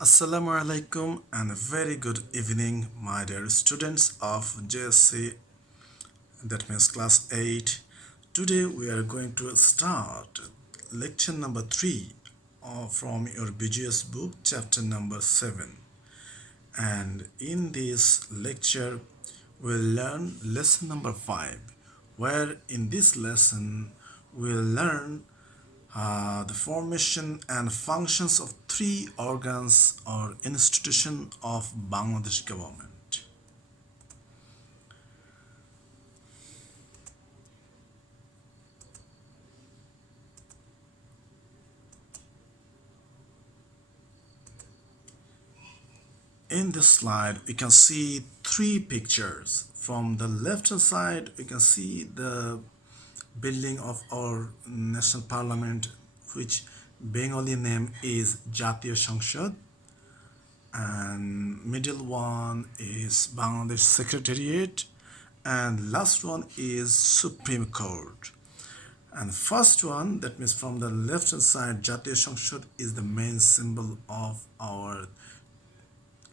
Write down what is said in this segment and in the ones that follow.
Assalamu alaikum and a very good evening, my dear students of JSC, that means class 8. Today we are going to start lecture number 3 from your BGS book, chapter number 7. And in this lecture, we'll learn lesson number 5, where in this lesson, we'll learn the formation and functions of three organs or institution of Bangladesh government. In this slide, we can see three pictures. From the left hand side, we can see the building of our national parliament, which Bengali name is Jatiyo সংসদ, and middle one is Bangladesh Secretariat, and last one is Supreme Court. And first one, that means from the left hand side, Jatiyo সংসদ is the main symbol of our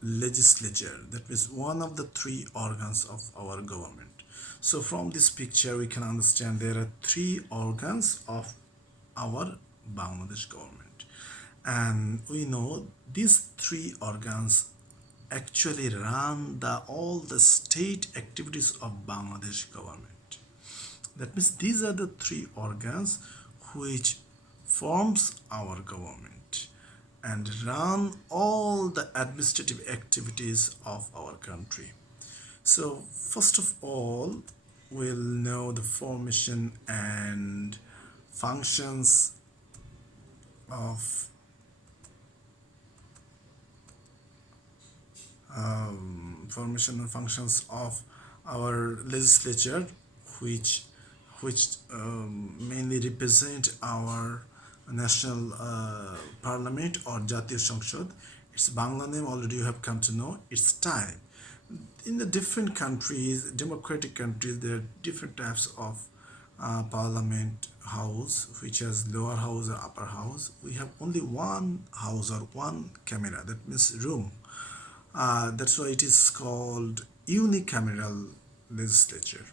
legislature. That means one of the three organs of our government. So from this picture, we can understand there are three organs of our Bangladesh government. And we know these three organs actually run all the state activities of Bangladesh government. That means these are the three organs which forms our government and run all the administrative activities of our country. So first of all, we'll know the formation and functions of our legislature, which mainly represent our national parliament or Jatiyo সংসদ. Its Bangla name already you have come to know. Its type. In the different countries, democratic countries, there are different types of parliament house, which has lower house or upper house. We have only one house or one camera, that means room. That's why it is called unicameral legislature,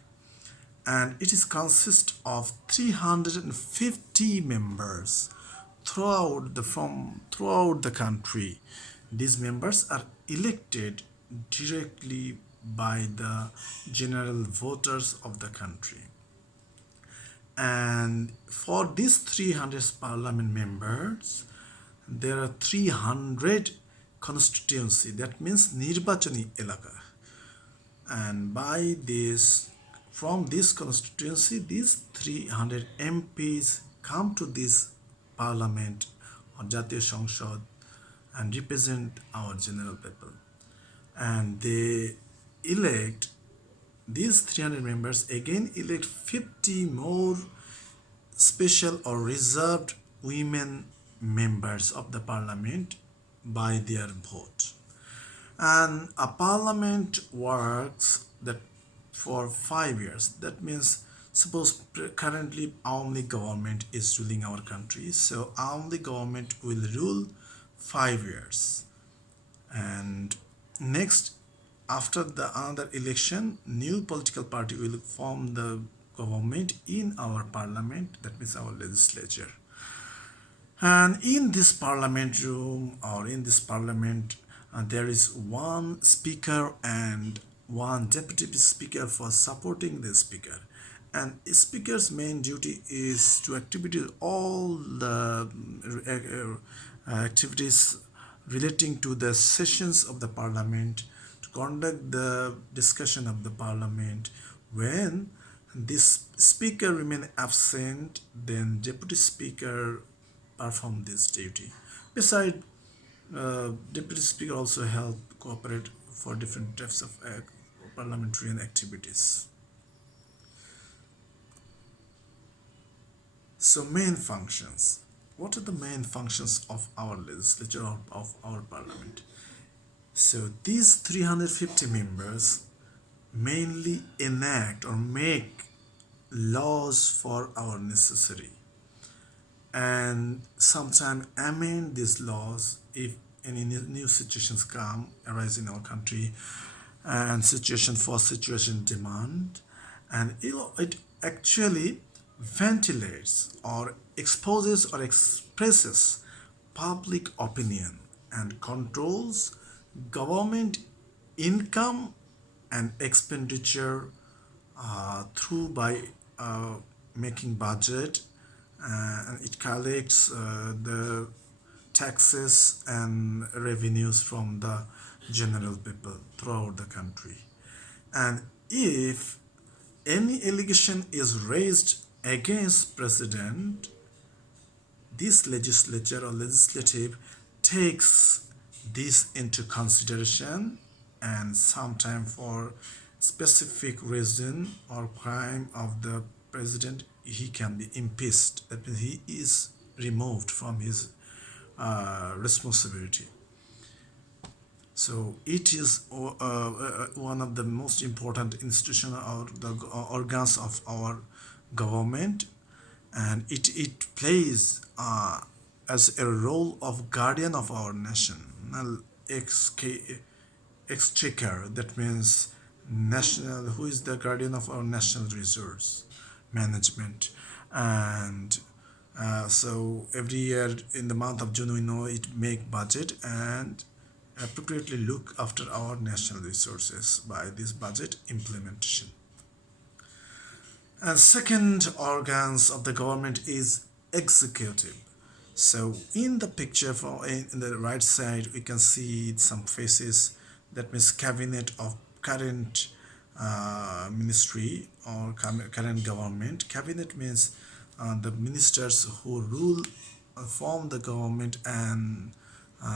and it is consist of 350 members throughout the country. These members are elected directly by the general voters of the country. And for these 300 parliament members, there are 300 constituency, that means nirbachani elaka, and by this, from this constituency, these 300 MPs come to this parliament or Jatiyo সংসদ and represent our general people, and they elect, these 300 members again elect 50 more special or reserved women members of the parliament by their vote. And a parliament works that for 5 years. That means, suppose currently Awami League government is ruling our country, so Awami League government will rule 5 years, and next, after the another election, new political party will form the government in our parliament, that means our legislature. And in this parliament room or in this parliament, there is one speaker and one deputy speaker for supporting the speaker. And speaker's main duty is to activate all the activities relating to the sessions of the parliament, to conduct the discussion of the parliament. When this speaker remain absent, then deputy speaker perform this duty. Besides, deputy speaker also help cooperate for different types of parliamentary activities. So main functions. What are the main functions of our legislature or of our parliament? So these 350 members mainly enact or make laws for our necessary, and sometimes amend these laws if any new situations arise in our country, and situation demand, and it actually ventilates or exposes or expresses public opinion and controls government income and expenditure through by making budget, and it collects the taxes and revenues from the general people throughout the country. And if any allegation is raised against president, this legislature or legislative takes this into consideration, and sometime for specific reason or crime of the president, he can be impeached. That means he is removed from his responsibility. So it is one of the most important institutions or the organs of our government, and it plays as a role of guardian of our national exchequer. That means national, who is the guardian of our national resource management. And so every year in the month of June, we know it make budget and appropriately look after our national resources by this budget implementation. And second organs of the government is executive. So in the picture in the right side, we can see some faces. That means cabinet of current ministry or current government. Cabinet means the ministers who rule, form the government and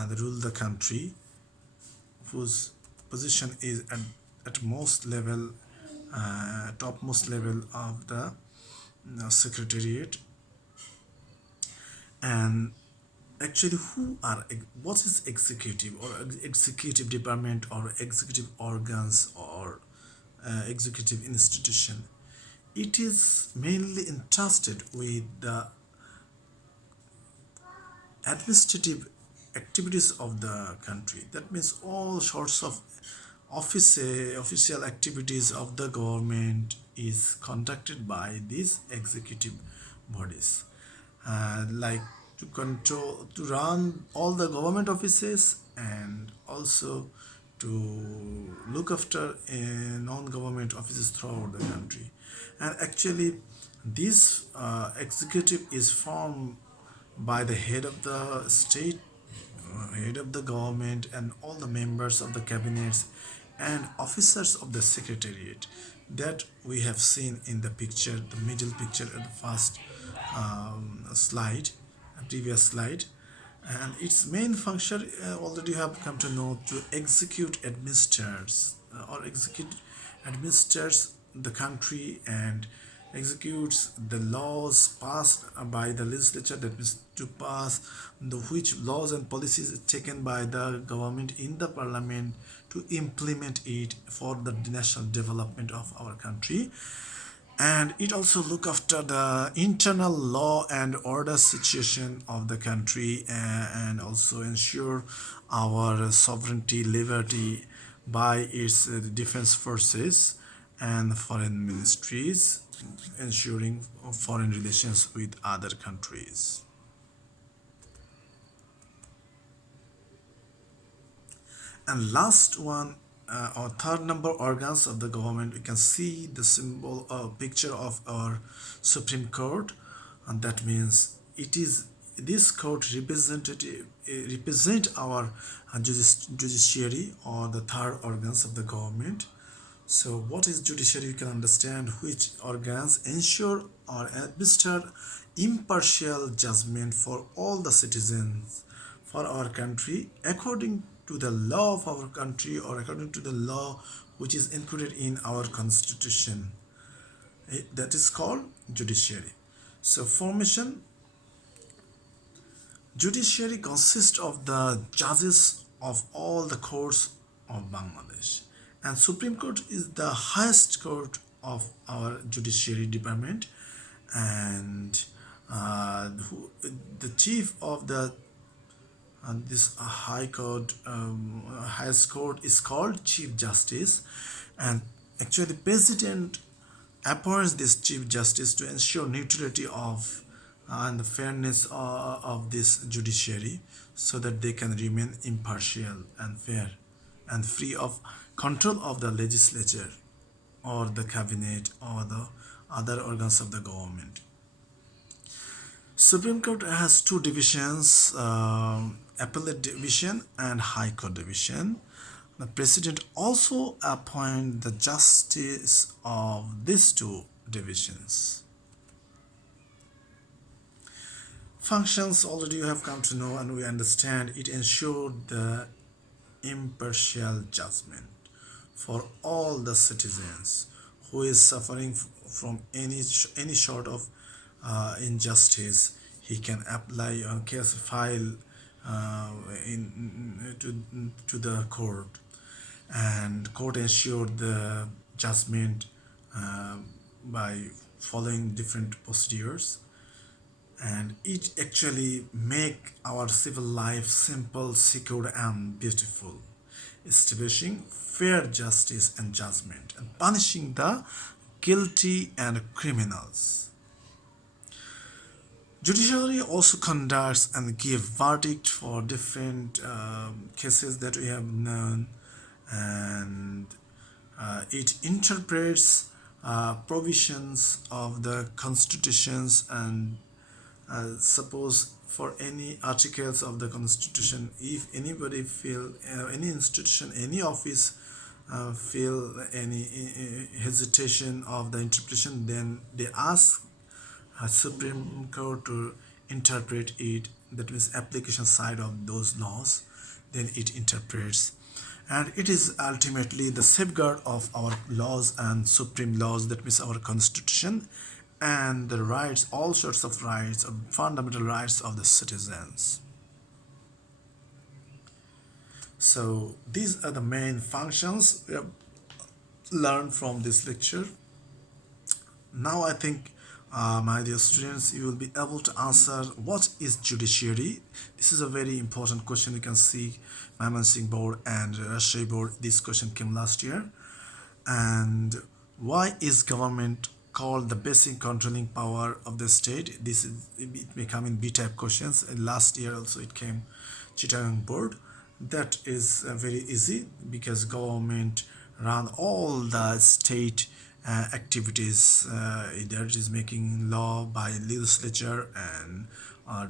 they rule the country, whose position is at most level, topmost level of the secretariat. And actually, what is executive or executive department or executive organs or executive institution? It is mainly entrusted with the administrative activities of the country. That means all sorts of official activities of the government is conducted by these executive bodies, like to run all the government offices, and also to look after non-government offices throughout the country. And actually this executive is formed by the head of the state, head of the government, and all the members of the cabinets and officers of the secretariat that we have seen in the picture, the middle picture at the first slide, previous slide. And its main function, already you have come to know, to administers the country and executes the laws passed by the legislature. That means to pass which laws and policies taken by the government in the parliament to implement it for the national development of our country. And it also look after the internal law and order situation of the country, and also ensure our sovereignty, liberty by its defense forces and foreign ministries, ensuring foreign relations with other countries. And last one, or third number organs of the government, we can see the symbol or picture of our Supreme Court, and that means this court represent our judiciary or the third organs of the government. So what is judiciary? You can understand which organs ensure or administer impartial judgment for all the citizens for our country according to the law of our country or according to the law which is included in our constitution. That is called judiciary. So formation: judiciary consists of the judges of all the courts of Bangladesh, and Supreme Court is the highest court of our judiciary department, and the chief of the and this highest court is called Chief Justice, and actually the president appoints this Chief Justice to ensure neutrality of and the fairness of this judiciary, so that they can remain impartial and fair and free of control of the legislature or the cabinet or the other organs of the government. Supreme Court has two divisions, Appellate Division and High Court Division. The President also appoints the justice of these two divisions. Functions already you have come to know and we understand. It ensures the impartial judgment for all the citizens who is suffering from any sort of injustice. He can apply a case file to the court, and court ensured the judgment by following different procedures, and it actually make our civil life simple, secure and beautiful, establishing fair justice and judgment and punishing the guilty and criminals. Judiciary also conducts and gives verdict for different cases that we have known, and it interprets provisions of the constitutions, and suppose for any articles of the constitution, if anybody feel any institution, any office feel any hesitation of the interpretation, then they ask Supreme Court to interpret it. That means application side of those laws, then it interprets, and it is ultimately the safeguard of our laws and supreme laws, that means our constitution and the rights, all sorts of rights or fundamental rights of the citizens. So these are the main functions we have learned from this lecture. Now I think my dear students, you will be able to answer what is judiciary. This is a very important question. You can see Mymensingh board and Rajshahi board, this question came last year. And why is government called the basic controlling power of the state? This is, it may come in B-type questions, and last year also it came Chittagong board. That is very easy, because government run all the state activities, either it is making law by legislature and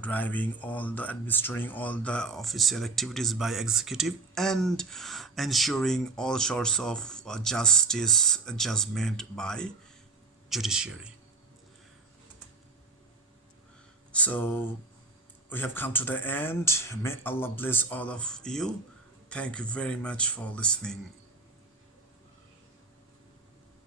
driving all the administering all the official activities by executive, and ensuring all sorts of justice judgment by judiciary. So we have come to the end. May Allah bless all of you. Thank you very much for listening.